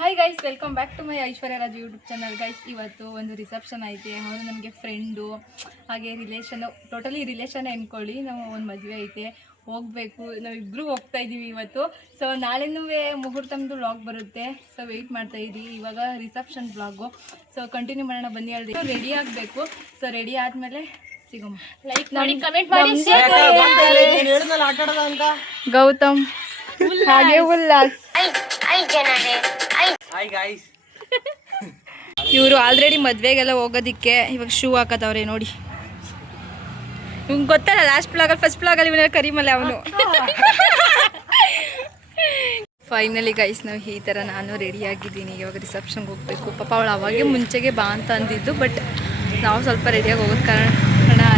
Hi guys, welcome back to my Aishwarya Raj YouTube channel. Guys, ಇವತ್ತು ಒಂದು reception ಐತೆ. ಅವರು ನನಗೆ ಫ್ರೆಂಡು, ಹಾಗೆ ರಿಲೇಷನು, ಟೋಟಲಿ ರಿಲೇಷನ್ ಎನ್ಕೊಳ್ಳಿ. ನಾವು ಒಂದು ಮದುವೆ ಐತೆ, ಹೋಗಬೇಕು. ನಾವಿಬ್ಬರು ಹೋಗ್ತಾ ಇದ್ದೀವಿ ಇವತ್ತು. ಸೊ ನಾಳೆನೂ ಮುಹೂರ್ತಮ್ದು ವ್ಲಾಗ್ ಬರುತ್ತೆ. ಸೊ ವೆಯ್ಟ್ ಮಾಡ್ತಾಯಿದ್ದೀವಿ. ಇವಾಗ ರಿಸೆಪ್ಷನ್ ವ್ಲಾಗು. ಸೊ ಕಂಟಿನ್ಯೂ ಮಾಡೋಣ ಬನ್ನಿ. ಅಲ್ಲಿ ರೆಡಿ ಆಗಬೇಕು. ಸೊ ರೆಡಿ ಆದಮೇಲೆ ಸಿಗೋಣ. ಲೈಕ್ ಮಾಡಿ, ಕಮೆಂಟ್ ಮಾಡಿ, ಗೌತಮ್ ಹಾಗೆ ಉಲ್ಲಾಸ್. ಇವರು ಆಲ್ರೆಡಿ ಮದ್ವೆಗೆಲ್ಲ ಹೋಗೋದಿಕ್ಕೆ ಇವಾಗ ಶೂ ಹಾಕತ್ತವ್ರೆ ನೋಡಿ. ಇವ್ಗೆ ಗೊತ್ತಲ್ಲ, ಲಾಸ್ಟ್ ಬ್ಲಾಗಲ್ಲಿ ಫಸ್ಟ್ ಬ್ಲಾಗಲ್ಲಿ ಇವನ ಕರಿಮಲ್ಲ ಅವನು. ಫೈನಲಿ ಗೈಸ್, ನಾವು ಈ ಥರ ನಾನು ರೆಡಿ ಆಗಿದ್ದೀನಿ. ಇವಾಗ ರಿಸೆಪ್ಷನ್ಗೆ ಹೋಗಬೇಕು. ಪಾಪ ಅವಳು ಅವಾಗೆ ಮುಂಚೆಗೆ ಬಾ ಅಂತ ಅಂದಿದ್ದು, ಬಟ್ ನಾವು ಸ್ವಲ್ಪ ರೆಡಿಯಾಗಿ ಹೋಗೋದು ಕಾರಣ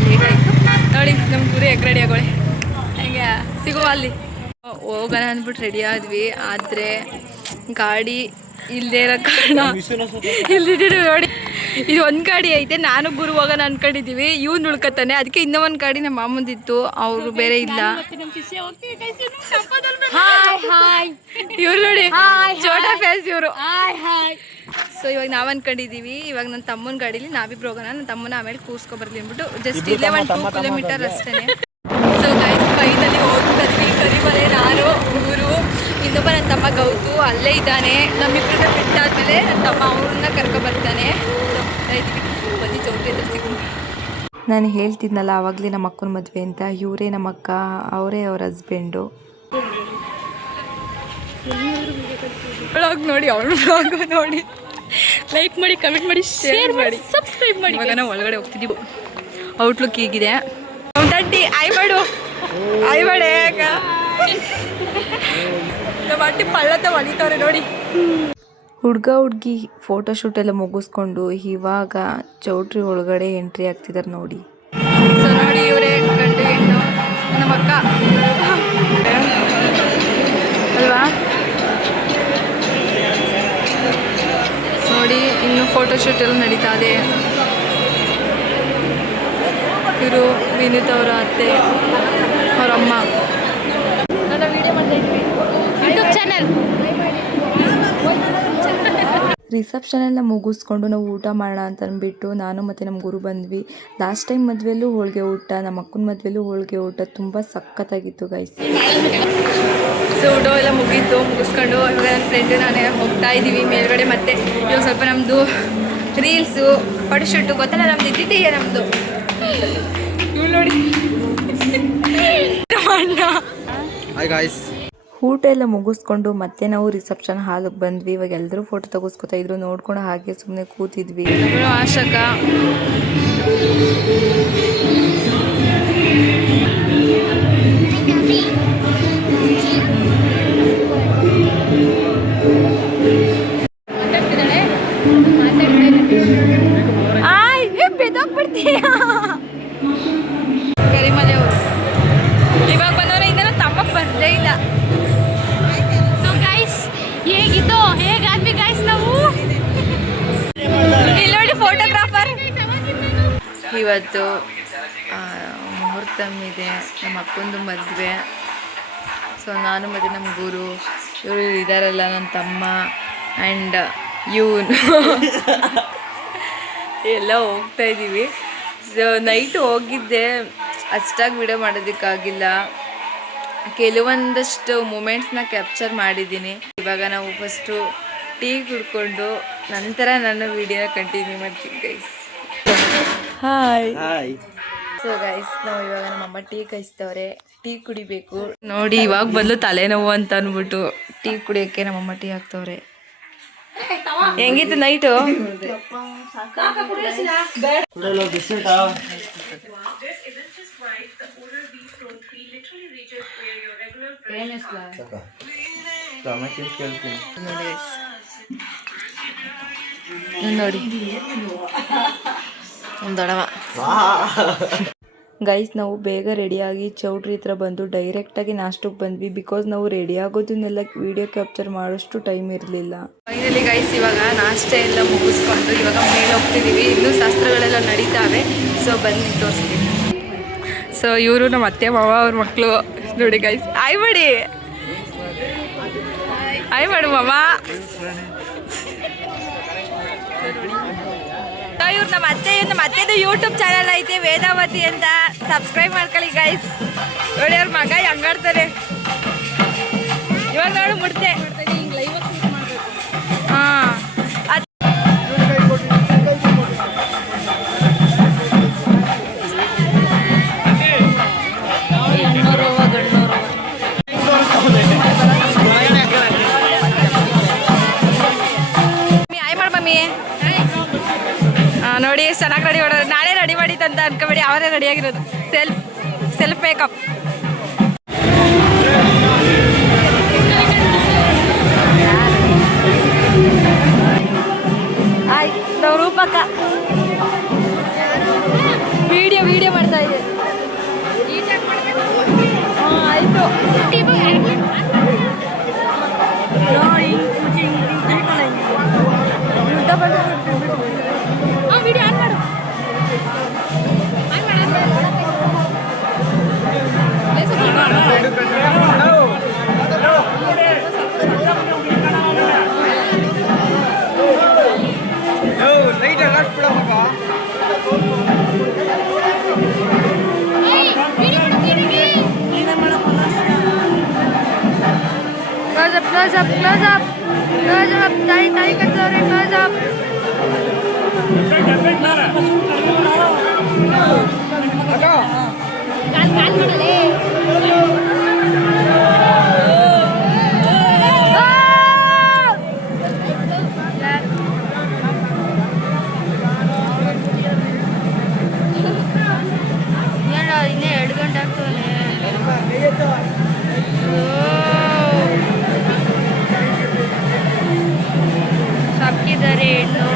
ಲೇಟ್ ಆಯಿತು. ನೋಡಿ ನಮ್ಮ ಗುರಿ ಹೇಗೆ ರೆಡಿ ಆಗೋಳೆ. ಹಂಗೆ ಸಿಗುವ ಅಲ್ಲಿ ಹೋಗೋಣ ಅಂದ್ಬಿಟ್ಟು ರೆಡಿ ಆದ್ವಿ. ಆದರೆ ಗಾಡಿ ಇಲ್ಲದೆ ಇರೋ ಕಾರಣ ಇಲ್ದಿದ್ದೀವಿ ನೋಡಿ. ಇದು ಒಂದು ಗಾಡಿ ಐತೆ, ನಾನು ಗುರು ಹೋಗೋಣ ಅನ್ಕೊಂಡಿದ್ದೀವಿ. ಇವ್ನು ಉಳ್ಕತ್ತಾನೆ. ಅದಕ್ಕೆ ಇನ್ನೂ ಒಂದು ಗಾಡಿ ನಮ್ಮ ಮಾಮಂದಿತ್ತು, ಅವರು ಬೇರೆ ಇಲ್ಲ. ಇವ್ರು ನೋಡಿ ಚೋಟಾ ಫೇಸ್ ಇವರು. ಸೊ ಇವಾಗ ನಾವು ಅನ್ಕೊಂಡಿದ್ದೀವಿ, ಇವಾಗ ನನ್ನ ತಮ್ಮನ ಗಾಡೀಲಿ ನಾವಿಬ್ರು ಹೋಗೋಣ. ನನ್ನ ತಮ್ಮನ ಆಮೇಲೆ ಕೂರ್ಸ್ಕೊಬರ್ಲಿ ಅಂದ್ಬಿಟ್ಟು ಜಸ್ಟ್ ಇಲ್ಲೇ 1-2 ಕಿಲೋಮೀಟರ್ ಅಷ್ಟೇ. ಸೊ ಗೈಸ್, ಫೈನಲಿ ಹೋಗ್ತೀವಿ. ಕರಿಮಲೆ, ನಾನು, ಊರು, ಇನ್ನೊಬ್ಬ ನನ್ನ ತಮ್ಮ ಗೌತು ಅಲ್ಲೇ ಇದ್ದಾನೆ. ನಮ್ಮಿಬ್ಬರನ್ನ ಬಿಟ್ಟಾದ್ಮೇಲೆ ನನ್ನ ತಮ್ಮ ಅವ್ರನ್ನ ಕರ್ಕೊಬರ್ತಾನೆ. ಬನ್ನಿ ಚೌಟ್ರಿ ಹತ್ರ ಸಿಗೋಣ. ನಾನು ಹೇಳ್ತಿದ್ನಲ್ಲ ಆವಾಗಲೇ ನಮ್ಮ ಅಕ್ಕನ ಮದುವೆ ಅಂತ. ಇವರೇ ನಮ್ಮ ಅಕ್ಕ, ಅವರೇ ಅವ್ರ ಹಸ್ಬೆಂಡು. ನೋಡಿ, ಅವ್ರ ಬ್ಲಾಗ್ ನೋಡಿ, ಲೈಕ್ ಮಾಡಿ, ಕಮೆಂಟ್ ಮಾಡಿ, ಶೇರ್ ಮಾಡಿ, ಸಬ್ಸ್ಕ್ರೈಬ್ ಮಾಡಿ. ಇವಾಗ ನಾವು ಒಳಗಡೆ ಹೋಗ್ತಿದ್ದೀವಿ. ಔಟ್ಲುಕ್ ಹೀಗಿದೆ. ತಟ್ಟಿ ಆಯ್ ಮಾಡು, ಆಯ್ ಮಾಡೆ. ನಮ್ಮ ಅಟ್ಟಿ ಪಳ್ಳತ್ತ ಹೊಲಿತವ್ರೆ ನೋಡಿ. ಹುಡುಗ ಹುಡುಗಿ ಫೋಟೋಶೂಟ್ ಎಲ್ಲ ಮುಗಿಸ್ಕೊಂಡು ಇವಾಗ ಚೌಟ್ರಿ ಒಳಗಡೆ ಎಂಟ್ರಿ ಆಗ್ತಿದ್ದಾರೆ ನೋಡಿ. ಸೊ ನೋಡಿ, ಇವರೇ ಗಂಡು ಹೆಣ್ಣು ನಮ್ಮ ಅಕ್ಕ ಅಲ್ವಾ. ನೋಡಿ, ಇನ್ನು ಫೋಟೋಶೂಟ್ ಎಲ್ಲ ನಡೀತಾ ಇದೆ. ಇವರು ವಿನೀತ್ ಅವರ ಅತ್ತೆ, ಅವರಮ್ಮ. ನನ್ನ ವಿಡಿಯೋ ಮಾಡ್ತಾ ಇದ್ದೀವಿ, ಯೂಟ್ಯೂಬ್ ಚಾನಲ್. ರಿಸೆಪ್ಷನ್ ಎಲ್ಲ ಮುಗಿಸ್ಕೊಂಡು ನಾವು ಊಟ ಮಾಡೋಣ ಅಂತ ಅಂದ್ಬಿಟ್ಟು ನಾನು ಮತ್ತು ನಮ್ಮ ಗುರು ಬಂದ್ವಿ. ಲಾಸ್ಟ್ ಟೈಮ್ ಮದುವೆಯಲ್ಲೂ ಹೋಳಿಗೆ ಊಟ, ನಮ್ಮ ಅಕ್ಕನ ಮದುವೆಯಲ್ಲೂ ಹೋಳಿಗೆ ಊಟ ತುಂಬ ಸಖತ್ತಾಗಿತ್ತು ಗೈಸ್. ಸೊ ಊಟ ಎಲ್ಲ ಮುಗಿಸ್ಕೊಂಡು ಇವಾಗ ನನ್ನ ಫ್ರೆಂಡು ನಾನೇ ಹೋಗ್ತಾ ಇದ್ದೀವಿ ಮೇಲ್ಗಡೆ. ಮತ್ತೆ ಇವಾಗ ಸ್ವಲ್ಪ ನಮ್ಮದು ರೀಲ್ಸು, ಫೋಟೋಶೂಟು ಗೊತ್ತಲ್ಲ, ನಮ್ದು ಇದ್ದಿದ್ದೀಯ ನಮ್ಮದು. ಇವ್ಳು ನೋಡಿ ಊಟ ಎಲ್ಲ ಮುಗಿಸ್ಕೊಂಡು ಮತ್ತೆ ನಾವು ರಿಸೆಪ್ಷನ್ ಹಾಲಿಗೆ ಬಂದ್ವಿ. ಇವಾಗ ಎಲ್ಲರೂ ಫೋಟೋ ತೆಗೆಸ್ಕೊತಾ ಇದ್ರು, ನೋಡ್ಕೊಂಡು ಹಾಗೆ ಸುಮ್ಮನೆ ಕೂತಿದ್ವಿ. ಆಶಕ ಕರಿಮಲೆ ಅವರು ಇವಾಗ ಬಂದವರ ಇಂದ ತಮ್ಮಕ್ಕೆ ಬರಲೇ ಇಲ್ಲ. ಸೊ ಗೈಸ್, ಹೇಗಿತ್ತು, ಹೇಗಾದ್ವಿ ಗೈಸ್ ನಾವು. ಇಲ್ಲಿ ನೋಡಿ ಫೋಟೋಗ್ರಾಫರ್. ಇವತ್ತು ಮುಹೂರ್ತಮ್ ಇದೆ, ನಮ್ಮ ಅಕ್ಕಂದು ಮದುವೆ. ಸೊ ನಾನು ಮತ್ತು ನಮ್ಮ ಗುರು, ಇವರು ಇದ್ದಾರಲ್ಲ ನನ್ನ ತಮ್ಮ ಆ್ಯಂಡ್ ಇವನು ಎಲ್ಲ ಹೋಗ್ತಾ ಇದ್ದೀವಿ. ಸೊ ನೈಟ್ ಹೋಗಿದ್ದೆ, ಅಷ್ಟಾಗಿ ವಿಡಿಯೋ ಮಾಡೋದಕ್ಕಾಗಿಲ್ಲ. ಕೆಲವೊಂದಷ್ಟು ಮೂಮೆಂಟ್ಸ್ನ ಕ್ಯಾಪ್ಚರ್ ಮಾಡಿದ್ದೀನಿ. ಇವಾಗ ನಾವು ಫಸ್ಟು ಟೀ ಕುಡ್ಕೊಂಡು ನಂತರ ನಾನು ವಿಡಿಯೋನ ಕಂಟಿನ್ಯೂ ಮಾಡ್ತೀನಿ ಗೈಸ್. ಹಾಯ್. ಸೊ ಗೈಸ್, ನಾವು ಇವಾಗ ನಮ್ಮಮ್ಮ ಟೀ ಕಾಯಿಸ್ತವ್ರೆ, ಟೀ ಕುಡಿಬೇಕು. ನೋಡಿ, ಇವಾಗ ಬದಲು ತಲೆನೋವು ಅಂತ ಅಂದ್ಬಿಟ್ಟು ಟೀ ಕುಡಿಯೋಕ್ಕೆ ನಮ್ಮಮ್ಮ ಟೀ ಹಾಕ್ತವ್ರೆ. ಹೆಂಗಿತ್ತು ನೈಟು? ನೋಡಿ ದೊಡವ. ಗೈಸ್, ನಾವು ಬೇಗ ರೆಡಿಯಾಗಿ ಚೌಟ್ರಿ ಹತ್ರ ಬಂದು ಡೈರೆಕ್ಟಾಗಿ ನಾಷ್ಟಕ್ಕೆ ಬಂದ್ವಿ. ಬಿಕಾಸ್ ನಾವು ರೆಡಿ ಆಗೋದನ್ನೆಲ್ಲ ವಿಡಿಯೋ ಕ್ಯಾಪ್ಚರ್ ಮಾಡೋಷ್ಟು ಟೈಮ್ ಇರಲಿಲ್ಲ. ಫೈನಲಿ ಗೈಸ್, ಇವಾಗ ನಾಷ್ಟ ಎಲ್ಲ ಮುಗಿಸ್ಕೊಂಡು ಇವಾಗ ಮೇಲೆ ಹೋಗ್ತಿದ್ದೀವಿ. ಇನ್ನೂ ಶಾಸ್ತ್ರಗಳೆಲ್ಲ ನಡೀತಾವೆ. ಸೊ ಬನ್ನಿ ತೋರಿಸ್ತೀನಿ. ಸೊ ಇವರು ನಮ್ಮ ಅತ್ತೆ ಮಾವ ಅವ್ರ ಮಕ್ಕಳು ನೋಡಿ ಗೈಸ್. ಆಯ್ ಮಾಡಿ, ಆಯ್ ಮಾಡು ಮಾವ. ಇವ್ರು ನಮ್ಮ ಅತ್ತೆದು ಯೂಟ್ಯೂಬ್ ಚಾನಲ್ ಐತೆ ವೇದಾವತಿ ಅಂತ, ಸಬ್ಸ್ಕ್ರೈಬ್ ಮಾಡ್ಕೊಳ್ಳಿ ಗೈಸ್. ನೋಡಿ ಅವ್ರ ಮಗ ಹೆಂಗಾಡ್ತಾರೆ ಇವಾಗ. ನೋಡು ಮುಡ್ತೆ. ಹಾಂ ನೋಡಿ ಎಷ್ಟು ಚೆನ್ನಾಗಿ ರೆಡಿ ಮಾಡೋದು. ನಾಳೆ ರೆಡಿ ಮಾಡಿತ್ತಂತ ಅನ್ಕೋಬೇಡಿ, ಅವರೇ ರೆಡಿಯಾಗಿರೋದು. Self makeup. ಆಯ್ತು ನಾವು ರೂಪಕ್ಕ ವಿಡಿಯೋ ಮಾಡ್ತಾ ಇದೆ. ಹಾಂ ಆಯಿತು. ವಿಡಿಯೋ ಆನ್ ಮಾಡು. Close up. Tarik kacau, close up. ಇನ್ನೇ 2 ಗಂಟೆ ಆಗ್ತದೆ. ಸಾಕಿದ್ದಾರೆ ಹೆಣ್ಣು.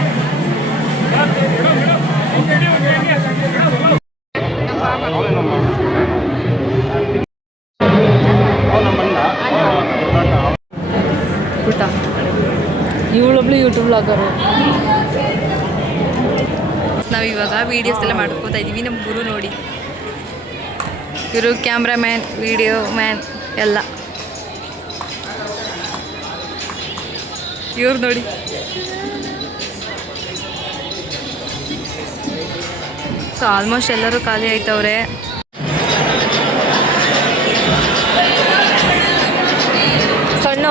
ಪುಟ್ಟ ಇವಳೊಬ್ಳು ಯೂಟ್ಯೂಬ್ ಬ್ಲಾಗರು. ನಾವು ಇವಾಗ ವೀಡಿಯೋಸ್ ಎಲ್ಲ ಮಾಡ್ಕೋತಾ ಇದ್ದೀವಿ. ನಮ್ಮ ಗುರು ನೋಡಿ, ಇವರು ಕ್ಯಾಮ್ರಾಮ್ಯಾನ್, ವಿಡಿಯೋ ಮ್ಯಾನ್ ಎಲ್ಲ. ಇವ್ರು ನೋಡಿ ಸೊ ಆಲ್ಮೋಸ್ಟ್ ಎಲ್ಲರೂ ಖಾಲಿ ಆಯ್ತವ್ರೆ. ಸಣ್ಣ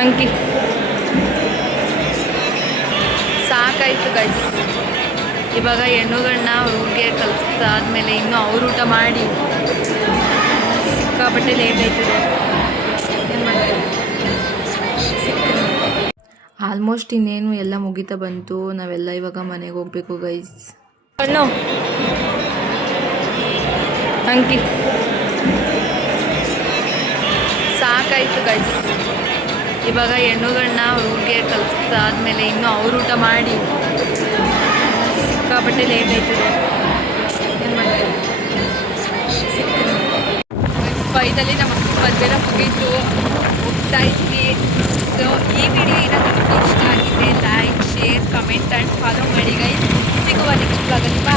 ಅಂಕಿ ಸಾಕಾಯ್ತು ಗೈಸ್. ಇವಾಗ ಹೆಣ್ಣುಗಳನ್ನ ಊರಿಗೆ ಕಲಿಸಾದ್ಮೇಲೆ ಇನ್ನೂ ಅವ್ರ ಊಟ ಮಾಡಿ ಸಿಕ್ಕಾಪಟ್ಟೆ ಲೇಟ್ ಆಯ್ತದೆ. ಏನು ಮಾಡೋದು? ಆಲ್ಮೋಸ್ಟ್ ಇನ್ನೇನು ಎಲ್ಲ ಮುಗಿತಾ ಬಂತು. ನಾವೆಲ್ಲ ಇವಾಗ ಮನೆಗೆ ಹೋಗ್ಬೇಕು ಗೈಸ್. ಅಣ್ಣ ಅಂಕಿ ಸಾಕಾಯ್ತು ಗೈಸ್. ಇವಾಗ ಹೆಣ್ಣುಗಳನ್ನ ಊರಿಗೆ ಕಲಿಸಾದ್ಮೇಲೆ ಇನ್ನೂ ಅವ್ರ ಊಟ ಮಾಡಿ ಸಿಕ್ಕಾಪಟ್ಟೆ ಲೇಟ್ ಆಯ್ತದೆ. ಏನು ಮಾಡೋದು? ಫೈನಲಿ ನಮ್ಮ ಮದುವೆನ ಮುಗೀತು, ಹೋಗ್ತಾ ಇದ್ವಿ. ಸೊ ಈ ವಿಡಿಯೋ ಏನಾದರೂ ಇಷ್ಟ ಆಗಿದೆ like, share, comment and follow ಮಾಡಿ ಗೈಸ್. ಸಿಗುವ ನೆಕ್ಸ್ಟ್ ಬ್ಲಾಗಲ್ಲಿ. ಬಾ.